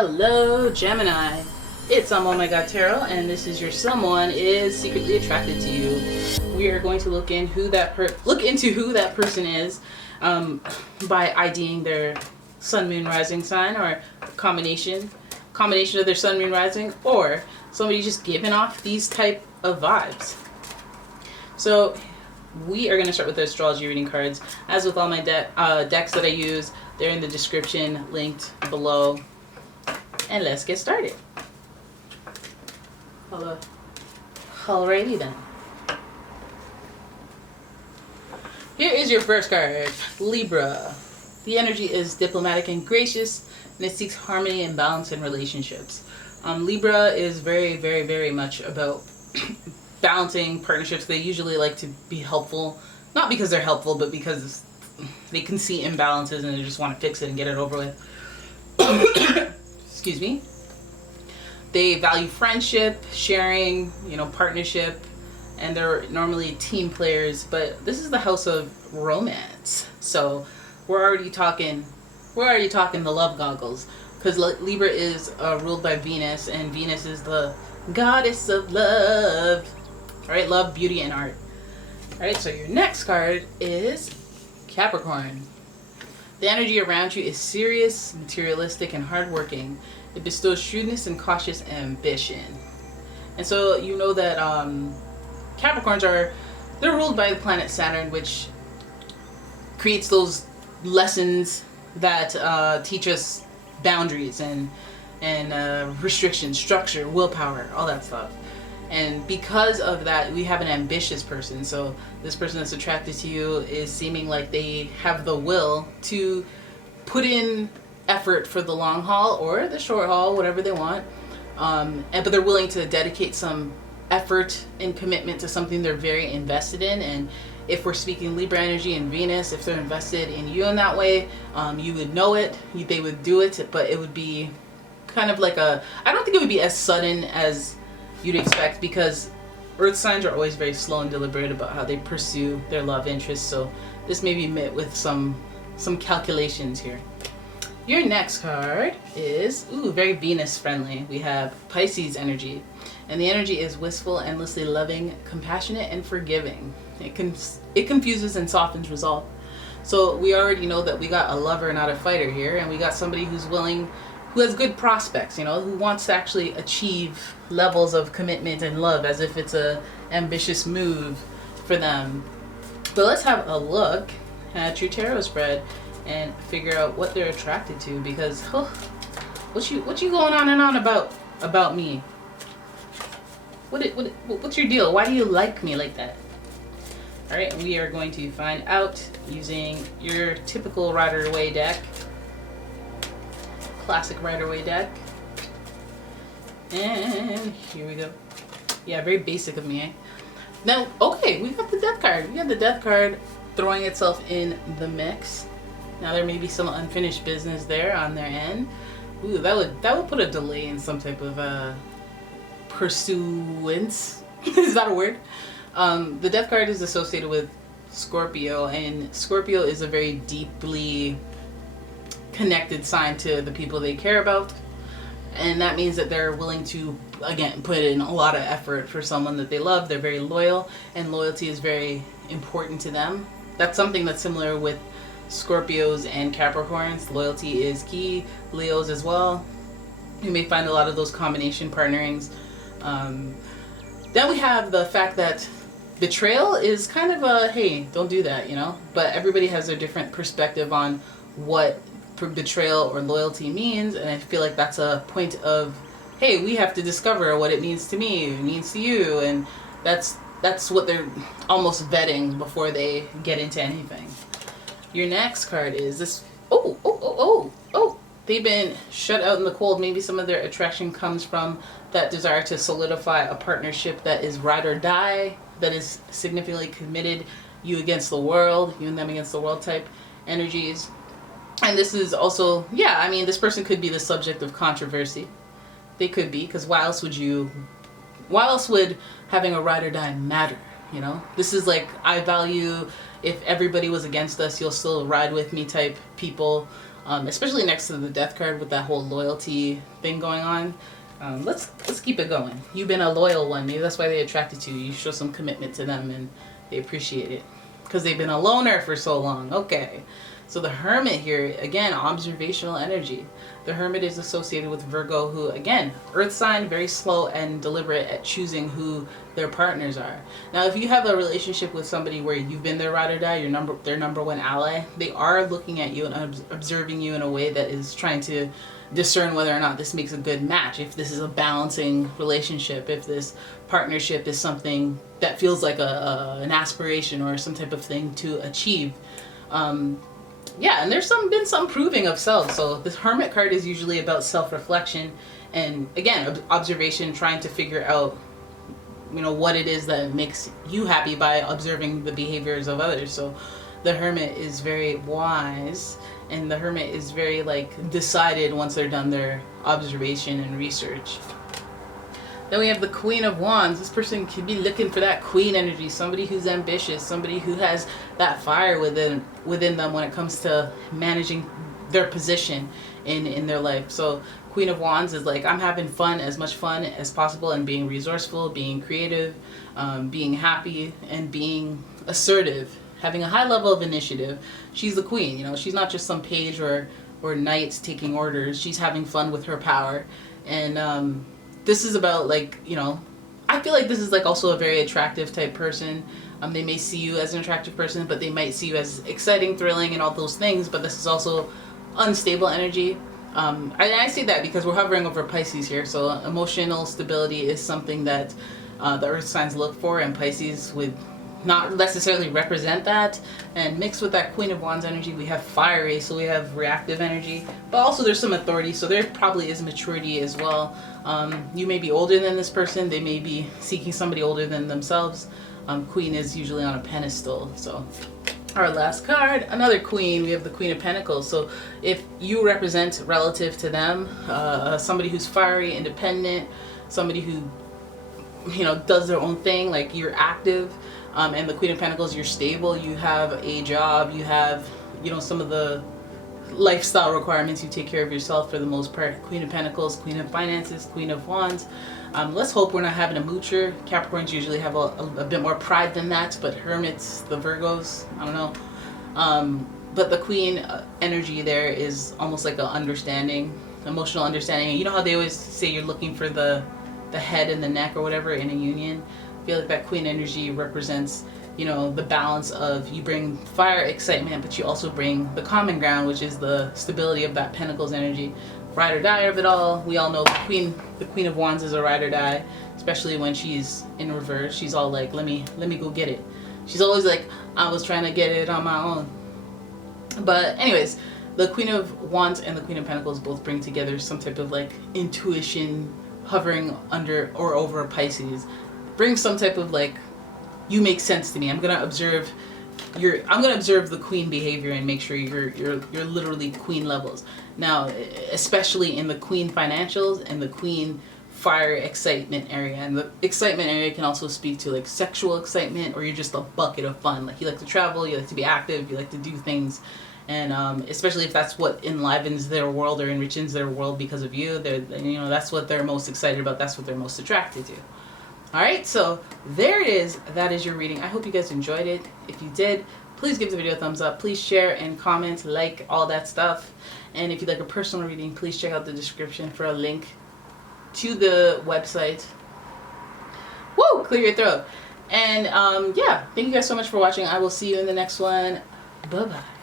Hello Gemini, it's umomgtarot, and this is your someone is secretly attracted to you. We are going to look into who that person is by IDing their sun, moon, rising sign, or combination of their sun, moon, rising, or somebody just giving off these type of vibes. So we are going to start with the astrology reading cards. As with all my decks that I use, they're in the description, linked below. And let's get started. Alrighty then. Here is your first card, Libra. The energy is diplomatic and gracious, and it seeks harmony and balance in relationships. Libra is very, very, very much about balancing partnerships. They usually like to be helpful, not because they're helpful, but because they can see imbalances and they just want to fix it and get it over with. Excuse me. They value friendship, sharing, partnership, and they're normally team players, but this is the house of romance. So we're already talking the love goggles, because Libra is ruled by Venus, and Venus is the goddess of love. All right, love, beauty, and art. All right, so your next card is Capricorn. The energy around you is serious, materialistic, and hardworking. It bestows shrewdness and cautious ambition. And so you know that Capricorns they're ruled by the planet Saturn, which creates those lessons that teach us boundaries and restrictions, structure, willpower, all that stuff. And because of that, we have an ambitious person. So this person that's attracted to you is seeming like they have the will to put in effort for the long haul or the short haul, whatever they want. But they're willing to dedicate some effort and commitment to something they're very invested in. And if we're speaking Libra energy and Venus, if they're invested in you in that way, you would know it, they would do it, but it would be kind of like I don't think it would be as sudden as you'd expect, because earth signs are always very slow and deliberate about how they pursue their love interests. So this may be met with some calculations here. Your next card is very Venus friendly. We have Pisces energy, and the energy is wistful, endlessly loving, compassionate, and forgiving. It confuses and softens resolve. So we already know that we got a lover, not a fighter here, and we got somebody who has good prospects, who wants to actually achieve levels of commitment and love as if it's a ambitious move for them. But let's have a look at your tarot spread and figure out what they're attracted to, because what you going on and on about me? What's your deal? Why do you like me like that? All right, we are going to find out using your typical Rider-Waite deck. Classic Rider-Waite deck. And here we go. Yeah, very basic of me, eh? Now, okay, we got the death card. We got the death card throwing itself in the mix. Now there may be some unfinished business there on their end. Ooh, that would put a delay in some type of pursuance. Is that a word? The death card is associated with Scorpio, and Scorpio is a very deeply connected sign to the people they care about, and that means that they're willing to, again, put in a lot of effort for someone that they love. They're very loyal, and loyalty is very important to them. That's something that's similar with Scorpios and Capricorns. Loyalty is key. Leos as well. You may find a lot of those combination partnerings. Then we have the fact that betrayal is kind of a, hey, don't do that, but everybody has their different perspective on what betrayal or loyalty means, and I feel like that's a point of, hey, we have to discover what it means to me, it means to you, and that's what they're almost vetting before they get into anything. Your next card is this. They've been shut out in the cold. Maybe some of their attraction comes from that desire to solidify a partnership that is ride or die, that is significantly committed, you against the world, you and them against the world type energies. And this is also, this person could be the subject of controversy. They could be, because why else would having a ride or die matter? This is like, I value, if everybody was against us, you'll still ride with me type people. especially next to the Death card with that whole loyalty thing going on. Let's keep it going. You've been a loyal one. Maybe that's why they attracted to you. You show some commitment to them and they appreciate it because they've been a loner for so long. Okay. So the Hermit here, again, observational energy. The Hermit is associated with Virgo, who, again, earth sign, very slow and deliberate at choosing who their partners are. Now, if you have a relationship with somebody where you've been their ride or die, their number one ally, they are looking at you and observing you in a way that is trying to discern whether or not this makes a good match, if this is a balancing relationship, if this partnership is something that feels like an aspiration or some type of thing to achieve. Yeah, and there's been some proving of self. So this Hermit card is usually about self-reflection and, again, observation, trying to figure out, you know, what it is that makes you happy by observing the behaviors of others. So the Hermit is very wise, and the Hermit is very, like, decided once they're done their observation and research. Then we have the Queen of Wands. This person could be looking for that queen energy, somebody who's ambitious, somebody who has that fire within them when it comes to managing their position in their life. So Queen of Wands is like, I'm having fun, as much fun as possible, and being resourceful, being creative, being happy, and being assertive, having a high level of initiative. She's the queen, you know, she's not just some page or knight taking orders. She's having fun with her power. And this is about, like, you know, I feel like this is like also a very attractive type person. They may see you as an attractive person, but they might see you as exciting, thrilling, and all those things. But this is also unstable energy. I say that because we're hovering over Pisces here. So emotional stability is something that the earth signs look for, and Pisces would not necessarily represent that. And mixed with that Queen of Wands energy, we have fiery, so we have reactive energy, but also there's some authority, so there probably is maturity as well. You may be older than this person, they may be seeking somebody older than themselves. Queen is usually on a pedestal. So our last card, another queen, we have the Queen of Pentacles. So if you represent relative to them, somebody who's fiery, independent, somebody who, you know, does their own thing, like you're active, and the Queen of Pentacles, you're stable, you have a job, you have, you know, some of the lifestyle requirements, you take care of yourself for the most part. Queen of Pentacles, Queen of Finances, Queen of Wands. Let's hope we're not having a moocher. Capricorns usually have a bit more pride than that, but Hermits, the Virgos, I don't know. But the Queen energy there is almost like an understanding, emotional understanding. You know how they always say you're looking for the head and the neck or whatever in a union? I feel like that Queen energy represents, you know, the balance of, you bring fire, excitement, but you also bring the common ground, which is the stability of that Pentacles energy. Ride or die of it all. We all know the Queen of Wands is a ride or die, especially when she's in reverse. She's all like, let me go get it. She's always like, I was trying to get it on my own. But anyways, the Queen of Wands and the Queen of Pentacles both bring together some type of like intuition, hovering under or over Pisces. Bring some type of like, you make sense to me. I'm gonna observe the queen behavior and make sure you're literally queen levels. Now, especially in the queen financials and the queen fire excitement area. And the excitement area can also speak to like sexual excitement, or you're just a bucket of fun. Like you like to travel, you like to be active, you like to do things. And especially if that's what enlivens their world or enriches their world because of you, you know, that's what they're most excited about. That's what they're most attracted to. All right, so there it is. That is your reading. I hope you guys enjoyed it. If you did, please give the video a thumbs up. Please share and comment, like, all that stuff. And if you'd like a personal reading, please check out the description for a link to the website. Woo! Clear your throat. And yeah, thank you guys so much for watching. I will see you in the next one. Bye-bye.